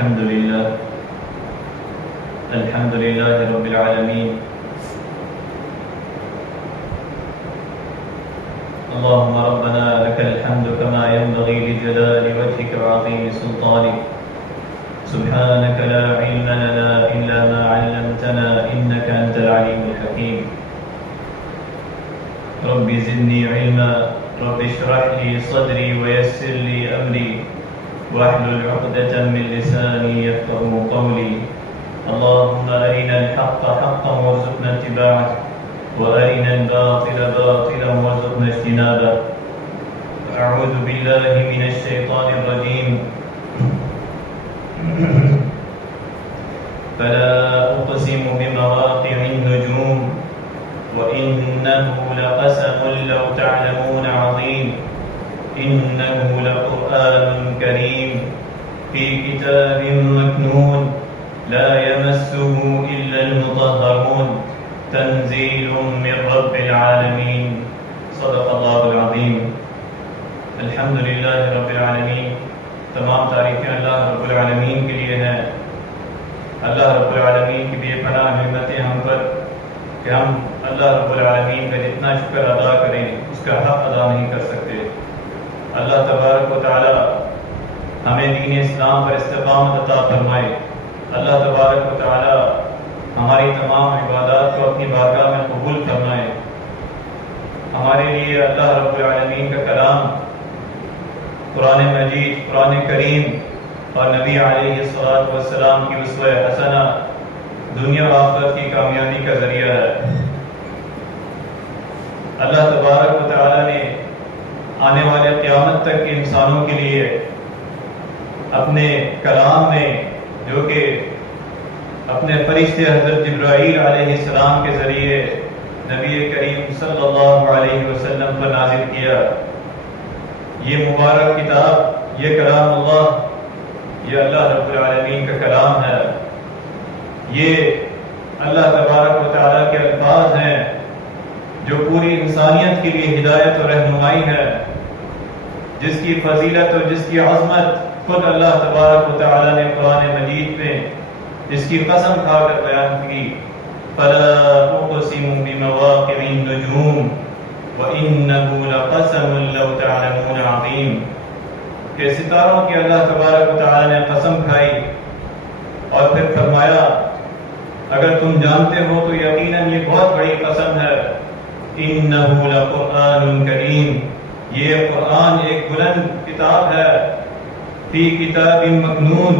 الحمد لله رب العالمين. اللهم ربنا لك الحمد كما ينبغي لجلال وجهك وعظيم سلطانك. سبحانك لا علم لنا إلا ما علمتنا إنك أنت العليم الحكيم. رب زدني علما، رب اشرح لي صدري ويسر لي أمري واحلل عقدة من لساني يفقهوا قولي. اللهم أرنا الحق حقا وارزقنا اتباعه وأرنا الباطل باطلا وارزقنا اجتنابه. أعوذ بالله من الشيطان الرجيم. فلا أقسم بمواقع النجوم وإنه لقسم لو تعلمون عظيم. إنه لقرآن كريم في كتاب مكنون لا يمسه إلا المطهرون تنزيل من رب العالمين. صدق اللہ العظیم. الحمد للہ رب العالمین. تمام تعریفیں اللہ رب العالمین کے لیے ہیں. اللہ رب العالمین کی بے پناہ نعمتیں ہم پر کہ ہم اللہ رب العالمین کا جتنا شکر ادا کریں اس کا حق ادا نہیں کر سکتے. اللہ تبارک و تعالی ہمیں دین اسلام پر استقامت عطا فرمائے. اللہ تبارک و تعالی ہماری تمام عبادات کو اپنی بارگاہ میں قبول فرمائے. ہمارے لیے اللہ رب العالمین کا کلام قرآن مجید، قرآن کریم اور نبی علیہ الصلوۃ والسلام کی اسوہ حسنہ دنیا و آخرت کی کامیابی کا ذریعہ ہے. اللہ تبارک و تعالی نے آنے والے قیامت تک کے انسانوں کے لیے اپنے کلام میں، جو کہ اپنے فرشتے حضرت جبرائیل علیہ السلام کے ذریعے نبی کریم صلی اللہ علیہ وسلم پر نازل کیا، یہ مبارک کتاب، یہ کلام اللہ، یہ اللہ رب العالمین کا کلام ہے. یہ اللہ تبارک و تعالیٰ کے الفاظ ہیں جو پوری انسانیت کے لیے ہدایت اور رہنمائی ہے، جس کی فضیلت اور جس کی عظمت خود اللہ تبارک و تعالیٰ نے قرآن مجید میں اس کی قسم کھا کر بیان کی. فلا اقسم بمواقع النجوم وانه لقسم لو تعلمون عظیم، کہ ستاروں کی اللہ تبارک و تعالیٰ نے قسم کھائی اور پھر فرمایا اگر تم جانتے ہو تو یقیناً یہ بہت بڑی قسم ہے. انه لقرآن کریم، یہ قرآن ایک بلند کتاب ہے. فی کتاب مکنون،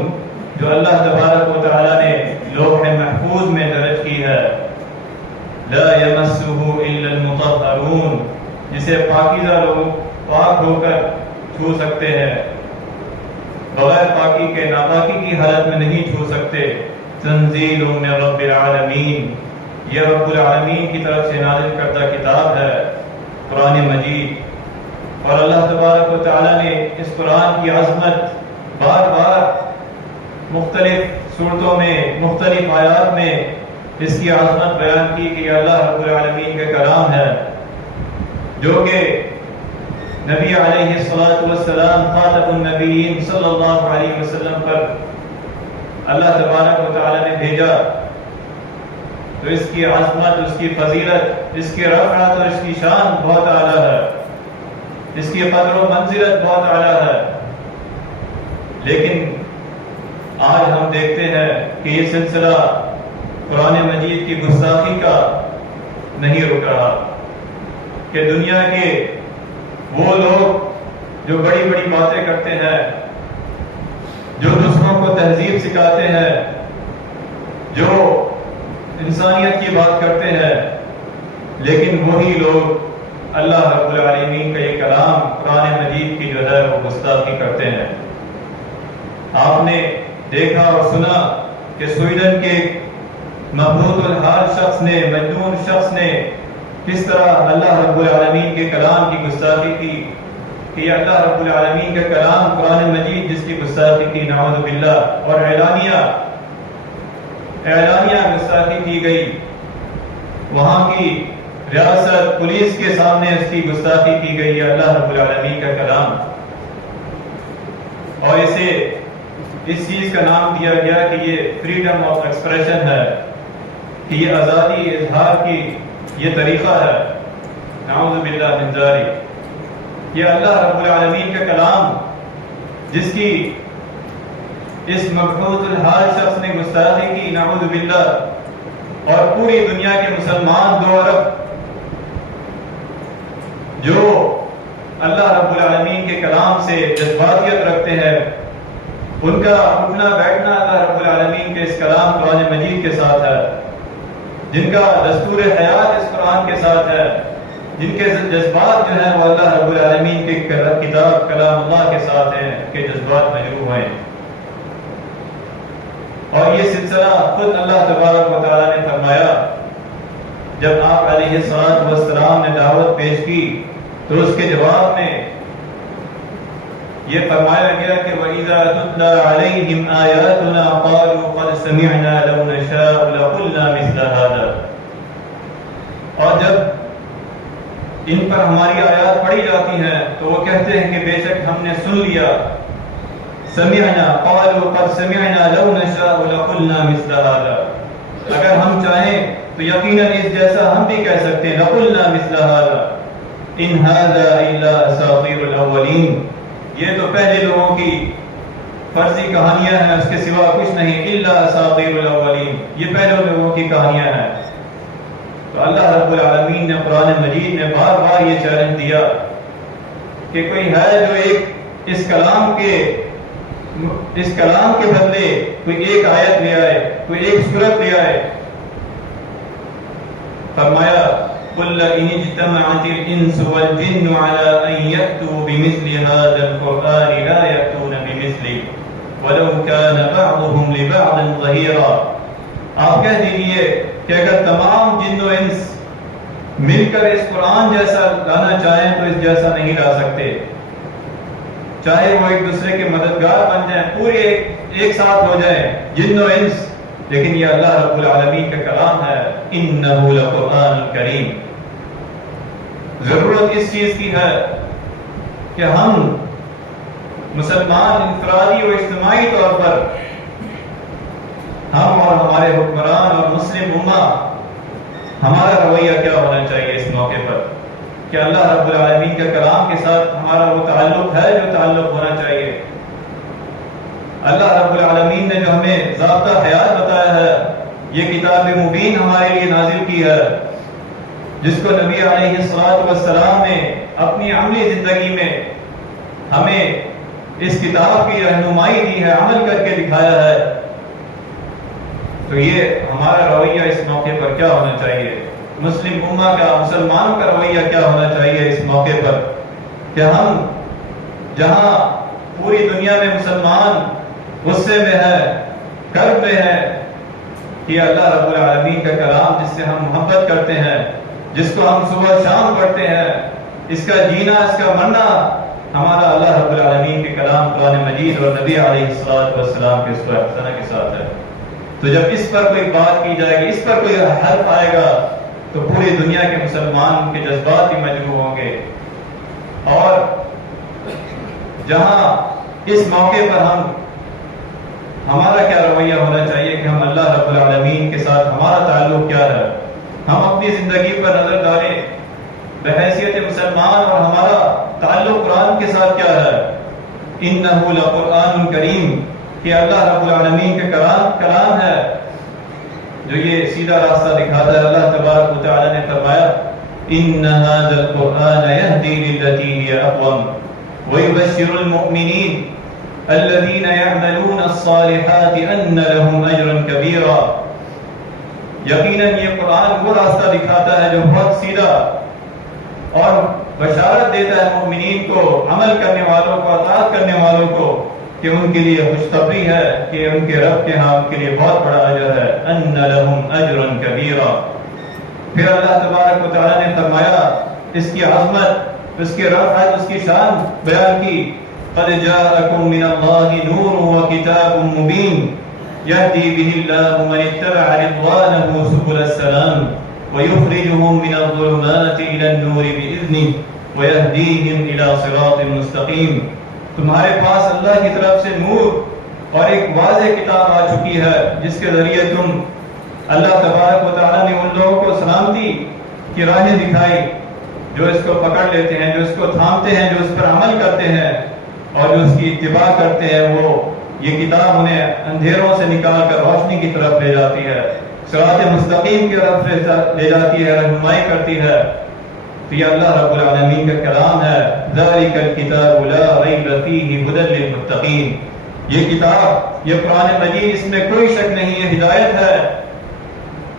جو اللہ تبارک و تعالیٰ نے لوح محفوظ میں درج کی ہے. لا یمسہ الا المطہرون، جسے پاکیزہ لوگ پاک ہو کر چھو سکتے ہیں، بغیر پاکی کے ناپاکی کی حالت میں نہیں چھو سکتے. تنزیل من رب العالمین، یہ رب العالمین کی طرف سے نازل کردہ کتاب ہے قرآن مجید. اور اللہ تبارک و تعالیٰ نے اس قرآن کی عظمت بار بار مختلف صورتوں میں، مختلف آیات میں اس کی عظمت بیان کی کہ یہ اللہ رب العالمین کا کلام ہے، جو کہ نبی علیہ الصلوۃ والسلام خاتم النبیین صلی اللہ علیہ وسلم پر اللہ تبارک و تعالیٰ نے بھیجا. تو اس کی عظمت، اس کی فضیلت، اس کی رفعت اور اس کی شان بہت اعلیٰ ہے. اس کی قدر و منزلت بہت اعلیٰ ہے. لیکن آج ہم دیکھتے ہیں کہ یہ سلسلہ قرآن مجید کی گستاخی کا نہیں رک رہا، کہ دنیا کے وہ لوگ جو بڑی بڑی باتیں کرتے ہیں، جو دوسروں کو تہذیب سکھاتے ہیں، جو انسانیت کی بات کرتے ہیں، لیکن وہی لوگ اللہ رب العالمین کا یہ کلام قرآن مجید کی جو ہے وہ گستاخی کرتے ہیں. آپ نے دیکھا اور سنا کہ سویڈن کے مبہوت الحال شخص نے، مجنون شخص نے کس طرح اللہ رب العالمین کے کلام کی گستاخی کی، کہ یہ اللہ رب العالمین کا کلام قرآن مجید جس کی گستاخی کی، نعوذ باللہ، اور اعلانیہ گستاخی کی گئی. وہاں کی ریاست پولیس کے سامنے اس کی گستاخی کی گئی ہے اللہ رب العالمین کا کلام. اور اسے اس چیز کا نام دیا گیا کہ یہ فریڈم آف ایکسپریشن ہے، کہ یہ آزادی اظہار کی یہ طریقہ ہے۔ نعوذ باللہ من ذالک، یہ اللہ رب العالمین کا کلام جس کی اس مبعوث الحال شخص نے گستاخی کی، نعوذ باللہ، اور پوری دنیا کے مسلمان 2 ارب جو اللہ رب العالمین کے کلام سے جذباتیت رکھتے ہیں، ان کا اٹھنا بیٹھنا اللہ رب العالمین کے اس کلام قرآن مجید کے ساتھ ہے، جن کا دستور حیات اس قرآن کے ساتھ ہے، جن کے جذبات جو ہیں وہ اللہ رب العالمین کے کتاب کلام اللہ کے ساتھ ہیں، کہ جذبات مجروح ہیں۔ اور یہ سلسلہ خود اللہ تبارک و تعالیٰ نے فرمایا، جب آپ علیہ السلام نے دعوت پیش کی تو اس کے جواب میں یہ فرمایا گیا کہ وَإِذَا تُتْلَى عَلَيْهِمْ آيَاتُنَا قَالُوا قَدْ سَمِعْنَا لَوْ نَشَاءُ لَقُلْنَا مِثْلَ هَذَا، اور جب ان پر ہماری آیات پڑھی جاتی ہیں تو وہ کہتے ہیں کہ بے شک ہم نے سن لیا، سمعنا قالوا قد سمعنا لو نشاء لقلنا مثل هذا، اگر ہم چاہیں تو یقیناً اس جیسا ہم بھی کہہ سکتے ہیں، لقلنا مثل هذا ان هذا الا اساطیر الاولین، یہ تو پہلے لوگوں کی فرضی کہانیاں ہیں، اس کے سوا کچھ نہیں، الا اساطیر الاولین، یہ پہلے لوگوں کی کہانیاں ہیں۔ تو اللہ رب العالمین نے قرآن مجید میں بار بار یہ چیلنج دیا کہ کوئی ہے جو اس کلام کے بدلے کوئی ایک آیت لے آئے، کوئی ایک سورت لے آئے۔ فرمایا قل ان اجتمعت الانس والجن على ان يأتوا بمثل هذا القرآن لا يأتون بمثله ولو كان بعضهم لبعض ظهيرا، آپ کہہ دیجئے کہ اگر تمام جن و انس مل کر اس قرآن جیسا لانا چاہیں تو اس جیسا نہیں لا سکتے، چاہے وہ ایک دوسرے کے مددگار بن جائیں، پورے ایک ساتھ ہو جائیں جن و انس، لیکن یہ اللہ رب العالمین کا کلام ہے، انہ لقرآن کریم۔ ضرورت اس چیز کی ہے کہ ہم مسلمان انفرادی و اجتماعی طور پر ہم اور ہمارے حکمران اور مسلم امہ، ہمارا رویہ کیا ہونا چاہیے اس موقع پر، کہ اللہ رب العالمین کے کلام کے ساتھ ہمارا وہ تعلق ہے جو تعلق ہونا چاہیے۔ اللہ رب العالمین نے جو ہمیں ضابطہ حیات بتایا ہے، یہ کتاب مبین ہمارے لیے نازل کی ہے، جس کو نبی علیہ السلام نے اپنی عملی زندگی میں ہمیں اس کتاب کی رہنمائی دی ہے، عمل کر کے دکھایا ہے۔ تو یہ ہمارا رویہ اس موقع پر کیا ہونا چاہیے، مسلم امہ کا، مسلمانوں کا رویہ کیا ہونا چاہیے اس موقع پر، کہ ہم جہاں پوری دنیا میں مسلمان غصے میں ہے، کرب میں ہے، کہ اللہ رب العالمین کا کلام جس سے ہم محبت کرتے ہیں، جس کو ہم صبح شام پڑھتے ہیں، اس کا جینا، اس کا مرنا ہمارا اللہ رب العالمین کے کلام قرآن مجید اور نبی علیہ السلام کے اسوہ حسنہ کے ساتھ ہے۔ تو جب اس پر کوئی بات کی جائے گی، اس پر کوئی حرف آئے گا، تو پوری دنیا کے مسلمان کے جذبات بھی مجروح ہوں گے۔ اور جہاں اس موقع پر ہمارا کیا رویہ ہونا چاہیے کہ ہم اللہ رب العالمین کے ساتھ ہمارا تعلق کیا ہے، ہم اپنی زندگی پر نظر ڈالیں بحیثیت مسلمان، اور ہمارا تعلق قرآن کے ساتھ کیا ہے۔ انہ لقرآن کریم، کہ اللہ رب العالمین کا کلام ہے جو یہ سیدھا راستہ دکھاتا ہے۔ اللہ تبارک و تعالی نے فرمایا ان ھذا القرآن یہدی للتی ہی اقوم ویبشر المؤمنین الذین یعملون الصالحات ان لهم اجرا کبیرا، یقیناً یہ قرآن وہ راستہ دکھاتا ہے جو بہت سیدھا، اور بشارت دیتا ہے مومنین کو، عمل کرنے والوں کو، اطاعت کرنے والوں کو، کہ ان کے لیے خوشخبری ہے کہ ان کے رب کے ہاں ان کے لیے بہت بڑا اجر ہے، ان لهم اجرا کبیرا۔ پھر اللہ تبارک و تعالی نے فرمایا اس کی عظمت، اس کی رفعت، اس کی شان بیان کی، قد جاءکم من اللہ نور وکتاب مبین یہدی بہ اللہ من اتبع رضوانہ سبل السلام ویخرجهم من الظلمات الى النور بإذنہ ویہدیہم الى صراط مستقیم۔ تمہارے پاس اللہ کی طرف سے نور اور ایک واضح کتاب آ چکی ہے جس کے ذریعے تم اللہ تبارک و تعالیٰ نے ان لوگوں کو سلامتی کی راہیں دکھائی جو اس کو پکڑ لیتے ہیں، جو اس کو تھامتے ہیں، جو اس پر عمل کرتے ہیں اور جو اس کی اتباع کرتے ہیں، وہ یہ کتاب انہیں اندھیروں سے نکال کر روشنی کی طرف لے جاتی ہے، صراط مستقیم کی طرف لے جاتی ہے، رہنمائی کرتی ہے۔ تو یہ اللہ رب العالمین کا کلام ہے، ذالک الکتاب لا ریب فیہ ھدی للمتقین۔ یہ کتاب، یہ قرآن مجید، اس میں کوئی شک نہیں، یہ ہدایت ہے۔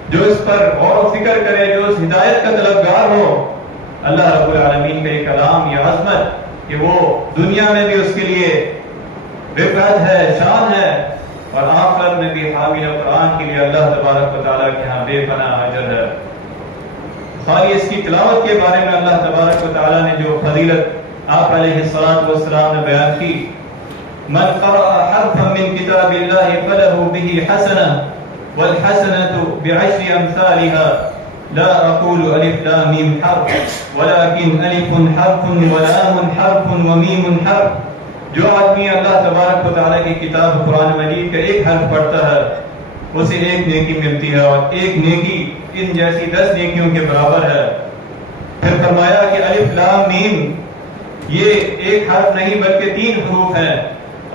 جو اس پر غور و فکر کرے، جو اس ہدایت کا طلبگار ہو، اللہ رب العالمین کا یہ کلام، یہ عظمت کہ وہ دنیا میں بھی اس کے لیے رفعت ہے، شان ہے، اور آخرت میں بھی حامل قرآن کے لیے اللہ تبارک و تعالیٰ کے ہاں بے پناہ اجر ہے۔ خالی اس کی تلاوت کے بارے میں اللہ تبارک و تعالیٰ نے جو فضیلت آپ علیہ السلام نے بیان کی، من قرأ حرفا من کتاب اللہ فلہ بہ حسنہ والحسنة بعشر أمثالها لا أقول ألف لام ميم حرف ولكن ألف حرف ولام حرف وميم حرف۔ جو آدمی اللہ تبارک و تعالیٰ کی کتاب قرآن مجید کا ایک حرف پڑھتا ہے اسے ایک نیکی ملتی ہے، اور ایک نیکی ان جیسی 10 نیکیوں کے برابر ہے۔ پھر فرمایا کہ الف لام میم یہ ایک حرف نہیں بلکہ 3 حروف ہیں،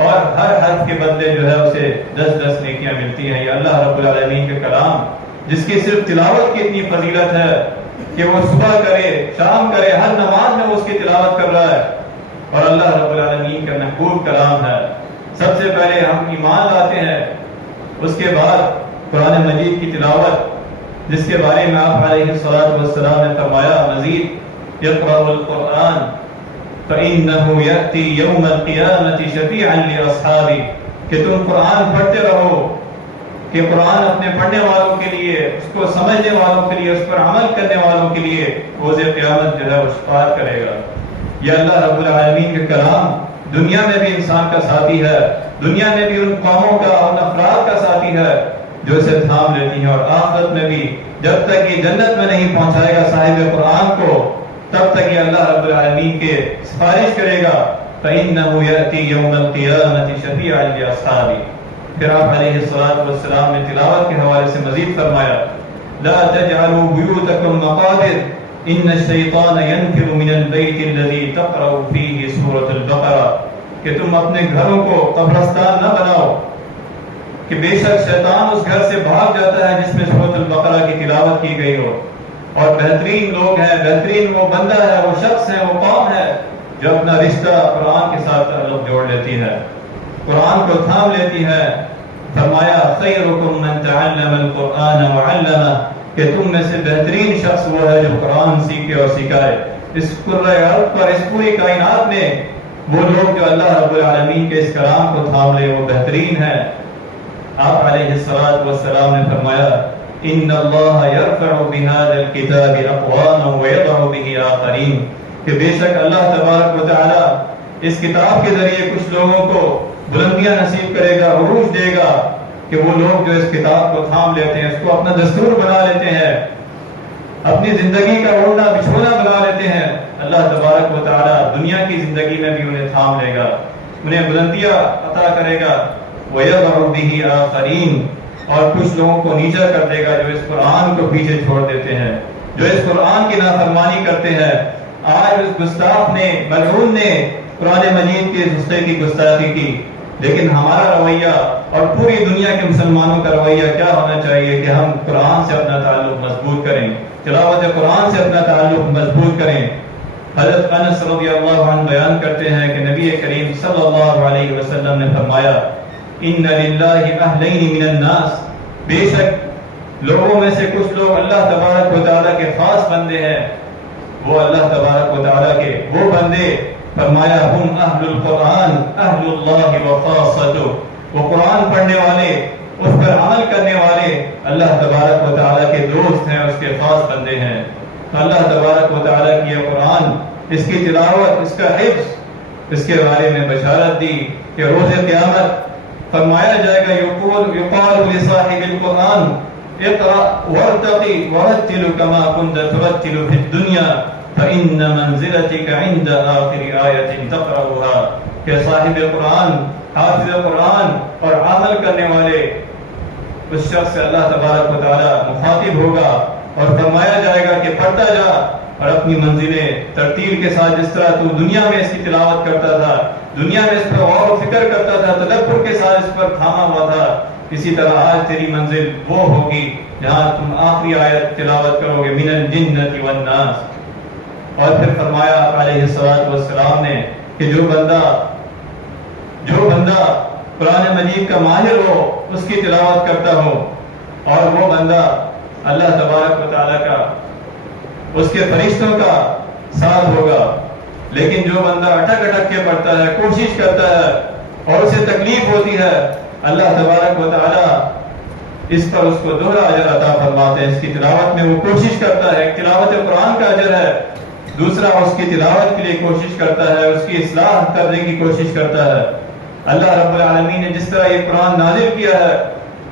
اور ہر حرف کے بدلے جو ہے اسے 10 نیکیاں ملتی ہیں۔ یہ اللہ رب العالمین کا کلام جس کی صرف تلاوت کی اتنی فضیلت ہے کہ وہ صبح کرے، شام کرے، ہر نماز میں وہ اس کی تلاوت کر رہا ہے، اور اللہ رب العالمین کا محبوب کلام ہے۔ سب سے پہلے ہم ایمان لاتے ہیں، اس کے بعد قرآن مجید کی تلاوت، جس کے بارے میں آپ علیہ السلام نے فرمایا مزید اقرأوا القرآن فإنه يأتي يوم القيامة شفيعا لأصحابه، کہ تم قرآن پڑھتے رہو، کہ قرآن اپنے پڑھنے والوں کے لیے، اس کو سمجھنے والوں کے لیے، اس پر عمل کرنے والوں کے لیے روز قیامت جو ہے وہ شفاعت کرے گا۔ یہ اللہ رب العالمین کا کلام دنیا میں بھی انسان کا ساتھی ہے، دنیا میں بھی ان قوموں کا، ان افراد کا ساتھی ہے جو اسے تھام لیتی ہیں، اور آخرت میں بھی جب تک یہ جنت میں نہیں پہنچائے گا صاحب قرآن کو، تب تک یہ اللہ رب العالمین کے سفارش کرے گا۔ فَإِنَّهُ يَأْتِي يَوْمَ الْقِيَامَةِ شَفِيعًا لِأَصْحَابِهِ۔ پھر آپ علیہ السلام نے تلاوت کے حوالے سے مزید فرمایا، لَا تَجْعَلُوا بُيُوتَكُمْ مَقَابِرَ إِنَّ الشَّيْطَانَ يَنْفِرُ مِنَ الْبَيْتِ الَّذِي تَقْرَأُ فِيهِ سُورَةَ الْبَقَرَةِ، کہ تم اپنے گھروں کو قبرستان نہ بناؤ، کہ بے شک شیطان اس گھر سے بھاگ جاتا ہے جس میں سورۃ البقرہ کی تلاوت کی گئی ہو۔ اور بہترین لوگ ہیں، بہترین وہ بندہ ہے، وہ شخص ہے، وہ قوم ہے جو اپنا رشتہ قرآن کے ساتھ تعلق جوڑ لیتی ہے، قرآن کو تھام لیتی ہے۔ فرمایا خیرکم من تعلم القرآن وعلمہ، کہ تم میں سے بہترین شخص وہ ہے جو قرآن سیکھے اور سکھائے۔ اس کرۂ ارض پر، اس پوری کائنات میں وہ لوگ جو اللہ رب العالمین کے اس کلام کو تھام لے وہ بہترین ہے۔ آپ علیہ السلام نے فرمایا ان اللہ یرفع بهذا الکتاب اقواما ویضع به آخرین، کہ بے شک اللہ تبارک و تعالی اس کتاب کے ذریعے کچھ لوگوں کو بلندیاں نصیب کرے گا، عروج دے گا، کہ وہ لوگ جو اس کتاب کو تھام لیتے ہیں، اس کو اپنا دستور بنا لیتے ہیں، اپنی زندگی کا اوڑھنا بچھونا بنا لیتے ہیں، اللہ تبارک و تعالی دنیا کی زندگی میں بھی انہیں تھام لے گا، انہیں بلندیاں عطا کرے گا۔ وَيَضَعُ بِهِ آخَرِينَ، اور کچھ لوگوں کو نیچا کر دے گا جو اس قرآن کو پیچھے چھوڑ دیتے ہیں، جو اس قرآن کی نافرمانی کرتے ہیں۔ آج اس گستاخ نے، ملعون نے قرآن مجید کے حصے کی گستاخی کی، لیکن ہمارا رویہ اور پوری دنیا کے مسلمانوں کا رویہ کیا ہونا چاہیے کہ ہم قرآن سے اپنا تعلق مضبوط کریں، تلاوت قرآن سے اپنا تعلق مضبوط کریں۔ حضرت انس رضی اللہ عنہ بیان کرتے ہیں کہ نبی کریم صلی اللہ علیہ وسلم نے فرمایا ان للہ اہلین من الناس، بے شک لوگوں میں سے کچھ لوگ اللہ تبارک و تعالیٰ کے خاص بندے ہیں، وہ اللہ تبارک و تعالیٰ کے وہ بندے، فرمایا ہم اہل القرآن اہل اللہ و خاصتہ، وہ قرآن پڑھنے والے، اس پر عمل کرنے والے اللہ تبارک و تعالیٰ کے دوست ہیں، اس کے خاص بندے ہیں۔ اللہ تبارک و تعالیٰ کی یہ قرآن، اس کی تلاوت، اس کا حفظ، اس کے بارے میں بشارت دی کہ روز قیامت فرمایا جائے گا یقال لصاحب القرآن اقرأ وارتقی ورتل کما كنت ترتل فی الدنیا فإن منزلتك عند آخر آیت تقرأها، کہ صاحب قرآن حافظ قرآن اور عمل کرنے والے اس شخص سے اللہ تبارک و تعالی مخاطب ہوگا اور فرمایا جائے گا کہ پڑھتا جا اور اپنی منزلیں ترتیل کے ساتھ، جس طرح تو دنیا میں اس کی تلاوت کرتا تھا، دنیا میں اس پر غور و فکر کرتا تھا، تدبر کے ساتھ اس پر تھاما ہوا تھا، اسی طرح آج تیری منزل وہ ہوگی جہاں تم آخری آیت تلاوت کرو گے من الجنۃ والناس۔ اور پھر فرمایا علیہ الصلوۃ والسلام نے کہ جو بندہ قرآن مجید کا ماہر ہو، اس کی تلاوت کرتا ہو، اور وہ بندہ اللہ تبارک و تعالیٰ کا، اس کے فرشتوں کا ساتھ ہوگا۔ لیکن جو بندہ اٹک کے پڑھتا ہے، کوشش کرتا ہے اور اسے تکلیف ہوتی ہے، اللہ تبارک و تعالیٰ اس پر اس کو دوہرا اجر عطا فرماتے ہیں۔ اس کی تلاوت میں وہ کوشش کرتا ہے، ایک تلاوت قرآن کا اجر ہے، دوسرا اس کی تلاوت کے لیے کوشش کرتا ہے، اس کی اصلاح کرنے کی کوشش کرتا ہے۔ اللہ رب العالمین نے جس طرح یہ قرآن نازل کیا ہے،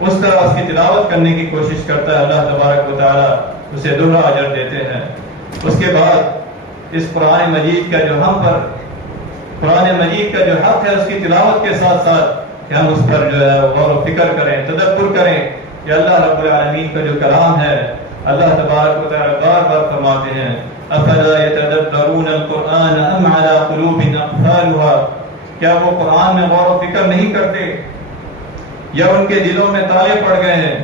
اس طرح اس کی تلاوت کرنے کی کوشش کرتا ہے، اللہ تبارک و تعالیٰ اسے دوہرا اجر دیتے ہیں۔ اس کے بعد اس قرآن مجید کا جو ہم پر قرآن مجید کا جو حق ہے، اس کی تلاوت کے ساتھ ساتھ کہ ہم اس پر جو ہے غور و فکر کریں، تدبر کریں کہ اللہ رب العالمین کا جو کلام ہے، اللہ تبارک و تعالیٰ بار بار فرماتے ہیں افلا يتدبرون القرآن ام على قلوب اقفالها، کیا وہ قرآن میں غور و فکر نہیں کرتے یا ان کے دلوں میں تالے پڑ گئے ہیں؟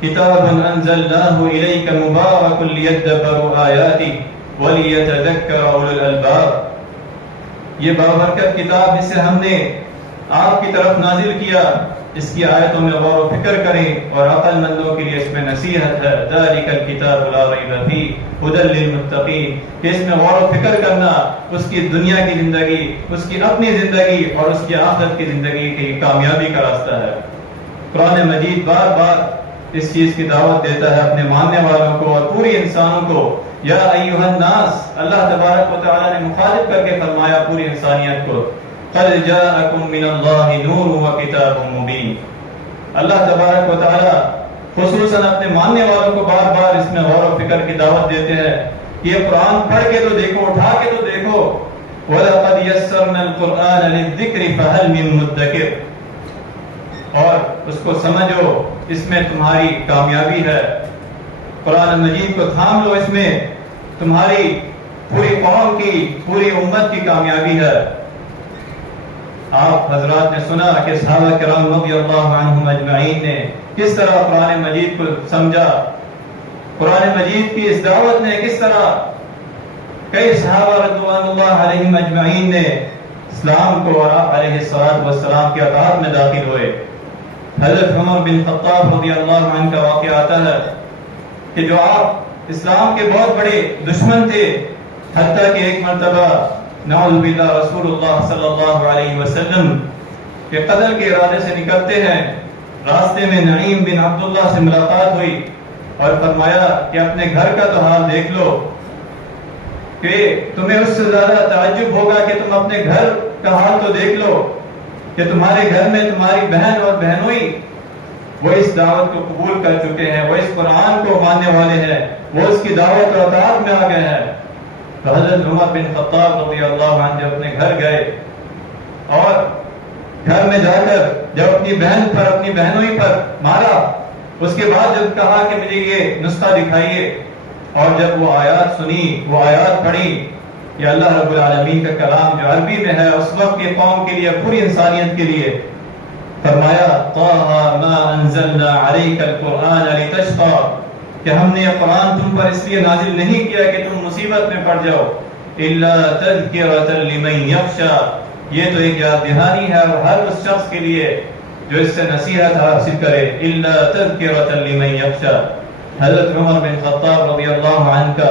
کتاب انزلناه الیک مبارک لیدبروا آیاته وليتذکر اولو الالباب، یہ بابرکت کتاب جسے ہم نے آپ کی طرف نازل کیا، اس کی آیتوں میں غور و فکر کریں اور عقل مندوں کے لیے اس میں نصیحت ہے۔ ذالک الکتاب لا ریب فیہ ھدی للمتقین، کہ اس میں غور و فکر کرنا اس کی دنیا کی زندگی، اس کی اپنی زندگی اور اس کی آخرت کی زندگی کی کامیابی کا راستہ ہے۔ قرآن مجید بار بار اس چیز کی دعوت دیتا ہے اپنے ماننے والوں کو اور پوری انسانوں کو۔ یا ایھا الناس، اللہ تبارک و تعالیٰ نے مخاطب کر کے فرمایا پوری انسانیت کو، قد جاءکم من اللہ نور وکتاب مبین۔ اللہ تبارک و تعالیٰ خصوصاً اپنے ماننے والوں کو بار بار اس میں غور و فکر کی دعوت دیتے ہیں کہ یہ قرآن پڑھ کے تو دیکھو، اٹھا کے تو دیکھو، وَلَقَدْ يَسَّرْنَا الْقُرْآنَ لِلذِّكْرِ فَهَلْ مِن مُدَّكِرٍ، اور اس کو سمجھو، اس میں تمہاری کامیابی ہے۔ قرآن مجید کو تھام لو، اس میں تمہاری پوری قوم کی، پوری امت کی کامیابی ہے۔ آپ حضرات نے سنا کہ صحابہ کرام رضی اللہ عنہم اجمعین نے کس طرح قرآن مجید کو سمجھا، قرآن مجید کی اس دعوت نے کس طرح کئی صحابہ رضوان اللہ علیہم اجمعین نے اسلام کو اور آپ علیہ الصلوۃ والسلام کی اطاعت میں داخل ہوئے۔ حضرت عمر بن خطاب رضی اللہ عنہ کا واقعہ آتا ہے کہ جو آپ اسلام کے بہت بڑے دشمن تھے، حتیٰ کہ ایک مرتبہ نعوذ باللہ رسول اللہ صلی اللہ علیہ وسلم کے قتل کے ارادے سے نکلتے ہیں، راستے میں نعیم بن عبداللہ سے ملاقات ہوئی اور فرمایا کہ اپنے گھر کا تو حال دیکھ لو، کہ تمہیں اس سے زیادہ تعجب ہوگا کہ تم اپنے گھر کا حال تو دیکھ لو کہ تمہارے گھر میں تمہاری بہن اور بہنوئی وہ اس دعوت کو قبول کر چکے ہیں، وہ اس قرآن کو ماننے والے ہیں، وہ اس کی دعوت اور اطاعت میں آ گئے ہیں۔ تو حضرت عمر بن خطاب رضی اللہ عنہ جب اپنے گھر گئے اور گھر میں جا کر جب اپنی بہن پر، اپنی بہنوئی پر مارا، اس کے بعد جب کہا کہ مجھے یہ نسخہ دکھائیے، اور جب وہ آیات سنی، وہ آیات پڑھی، یہ اللہ رب العالمین کا کلام جو عربی میں ہے، اس وقت کی قوم کے لیے، پوری انسانیت کے لیے، فرمایا طٰہٰ مَا أَنزَلْنَا عَلَيْكَ الْقُرْآنَ لِتَشْقَىٰ، کہ ہم نے یہ قرآن تم پر اس لیے نازل نہیں کیا کہ تم مصیبت میں پڑ جاؤ، إِلَّا تَذْكِرَةً لِمَن يَخْشَىٰ، یہ تو ایک یاد دہانی ہے اور ہر اس شخص کے لیے جو اس سے نصیحت حاصل کرے، إِلَّا تَذْكِرَةً لِمَن يَخْشَىٰ۔ حضرت عمر بن خطاب رضی اللہ عنہ کا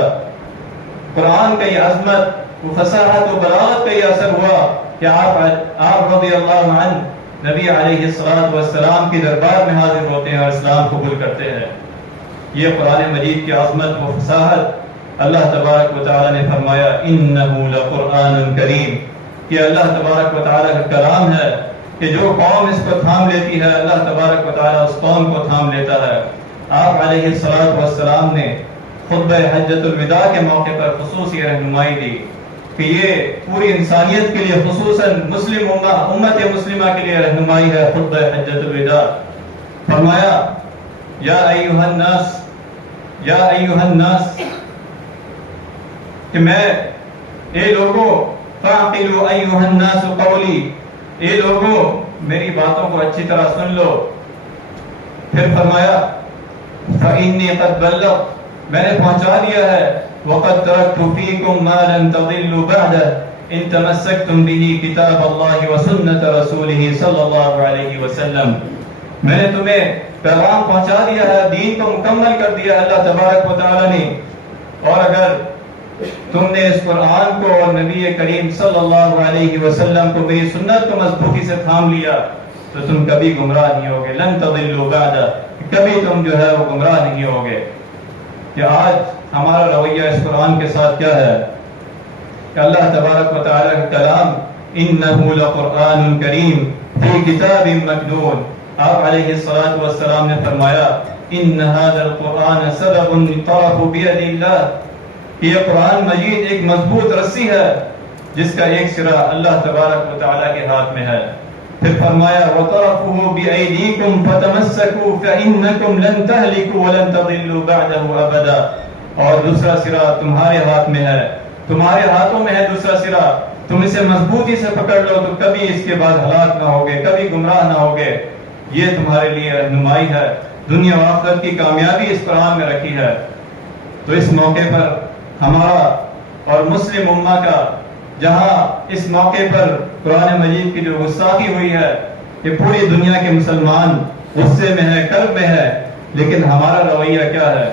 قرآن کا یہ عظمت، وہ فصاحت و بلاغت کا یہ اثر ہوا کہ آپ رضی اللہ عنہ نبی علیہ الصلوۃ والسلام کی دربار میں حاضر ہوتے ہیں اور اسلام قبول کرتے ہیں۔ یہ قرآن مجید کی عظمت و فصاحت، اللہ تبارک و تعالی نے فرمایا انہ لقرآن کریم، کہ اللہ تبارک و تعالی کا کلام ہے کہ جو قوم اس کو تھام لیتی ہے، اللہ تبارک و تعالی اس قوم کو تھام لیتا ہے۔ آپ علیہ الصلوۃ والسلام نے خطبہ حجۃ الوداع کے موقع پر خصوصی رہنمائی دی کہ یہ پوری انسانیت کے لیے خصوصاً مسلم امت مسلمہ کے لیے رہنمائی ہے خطبہ حجۃ الوداع. فرمایا یا ایھا الناس، یا ایھا الناس، کہ میں اے لوگوں، فاعقلوا ایھا الناس قولی، اے لوگوں میری باتوں کو اچھی طرح سن لو. پھر فرمایا فإنی قد بلغت، میں نے پہنچا دیا ہے. وقد ترکت فیکم ما لن تضلوا بعدہ ان تمسکتم بہ کتاب اللہ وسنت رسولہ صلی اللہ علیہ وسلم. میں نے تمہیں پیغام پہنچا دیا ہے، دین کو مکمل کر دیا ہے اللہ تبارک و تعالی نے، اور اگر تم نے اس قرآن کو اور نبی کریم صلی اللہ علیہ وسلم کو، میری سنت کو مضبوطی سے تھام لیا تو تم کبھی گمراہ نہیں ہوگے. لن تضلوا بعدہ، کبھی تم جو ہے وہ گمراہ نہیں ہوگے. کہ آج ہمارا رویہ اس قرآن کے ساتھ کیا ہے کہ اللہ تبارک و تعالی کا کلام انہ لقرآن کریم فی کتاب مکنون، آپ علیہ الصلوۃ والسلام نے فرمایا ان ھذا القرآن سبب طرف بید اللہ، یہ قرآن مجید ایک مضبوط رسی ہے جس کا ایک سرا اللہ تبارک و تعالی کے ہاتھ میں ہے. پھر فرمایا وَطَرَفُهُ بِأَيْدِيكُمْ فَتَمَسَّكُوا فَإِنَّكُمْ لَن تَهْلِكُوا وَلَن تَضِلُّوا بَعْدَهُ أَبَدًا، اور دوسرا سرا تمہارے ہاتھ میں ہے، تمہارے ہاتھوں میں ہے دوسرا سرا، تم اسے مضبوطی سے پکڑ لو تو کبھی اس کے بعد ہلاک نہ ہوگے، کبھی گمراہ نہ ہوگے. یہ تمہارے لیے رہنمائی ہے، دنیا و آخرت کی کامیابی اس قرآن میں رکھی ہے. تو اس موقع پر ہمارا اور مسلم امہ کا، جہاں اس موقع پر قرآن مجید کی جو گستاخی ہوئی ہے کہ پوری دنیا کے مسلمان غصے میں ہے، کرب میں ہے، لیکن ہمارا رویہ کیا ہے،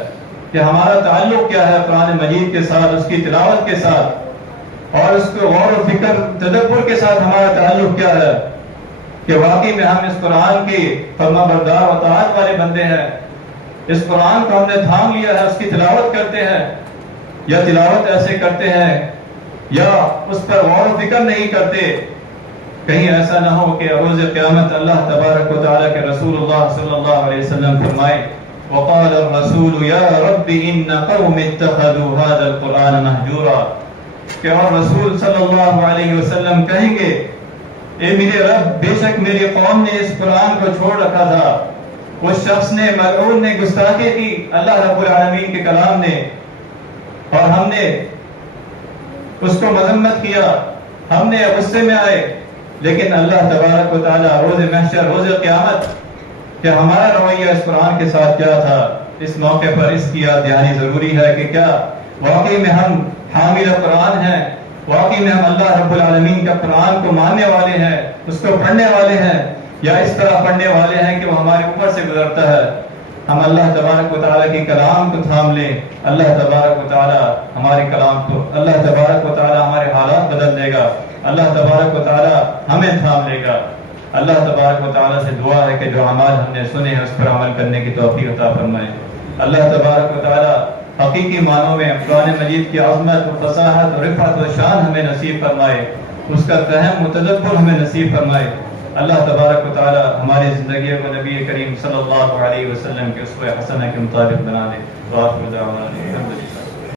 کہ ہمارا تعلق کیا ہے قرآن مجید کے ساتھ، اس کی تلاوت کے ساتھ اور اس کو غور و فکر تدبر کے ساتھ ہمارا تعلق کیا ہے کہ واقعی میں ہم اس قرآن کی فرما بردار و اطاعت والے بندے ہیں. اس قرآن کو ہم نے تھام لیا ہے، اس کی تلاوت کرتے ہیں، یا تلاوت ایسے کرتے ہیں یا اس پر غور و فکر نہیں کرتے. کہیں ایسا نہ ہو کہ روز قیامت اللہ تبارک و تعالیٰ کے رسول اللہ صلی اللہ علیہ وسلم فرمائے وقال الرسول یا رب ان قوم اتخذوا هذا القرآن مہجورا، کہ اور رسول صلی اللہ علیہ وسلم کہیں گے اے میرے رب، بے شک میری قوم نے اس قرآن کو چھوڑ رکھا تھا، اس شخص نے، ملعون نے گستاخی کی اللہ رب العالمین کے کلام نے، اور ہم نے اس کو مذمت کیا، ہم نے غصے میں آئے. لیکن اللہ تبارک و تعالیٰ روز محشر، روز قیامت، کہ ہمارا رویہ اس قرآن کے ساتھ کیا تھا، اس موقع پر اس کی یاد دہانی ضروری ہے کہ کیا واقعی میں ہم حامل قرآن ہیں، واقعی میں ہم اللہ رب العالمین کا قرآن کو ماننے والے ہیں، اس کو پڑھنے والے ہیں، یا اس طرح پڑھنے والے ہیں کہ وہ ہمارے اوپر سے گزرتا ہے. ہم اللہ تبارک و تعالیٰ کے کلام کو تھام لیں، اللہ تبارک و تعالیٰ ہمارے کلام کو، اللہ تبارک و تعالیٰ ہمارے حالات بدل دے گا، اللہ تبارک و تعالیٰ ہمیں تھام لے گا. اللہ تبارک و تعالیٰ سے دعا ہے کہ جو اعمال ہم نے سنے ہیں اس پر عمل کرنے کی توفیق عطا فرمائے. اللہ تبارک و تعالیٰ حقیقی معنوں میں قرآن مجید کی عظمت و فصاحت و رفعت و شان ہمیں نصیب فرمائے، اس کا فہم و تدبر ہمیں نصیب فرمائے. اللہ تبارک و تعالی ہماری زندگی کو نبی کریم صلی اللہ علیہ وسلم کے اسوہ حسنہ کے مطابق بنا دے.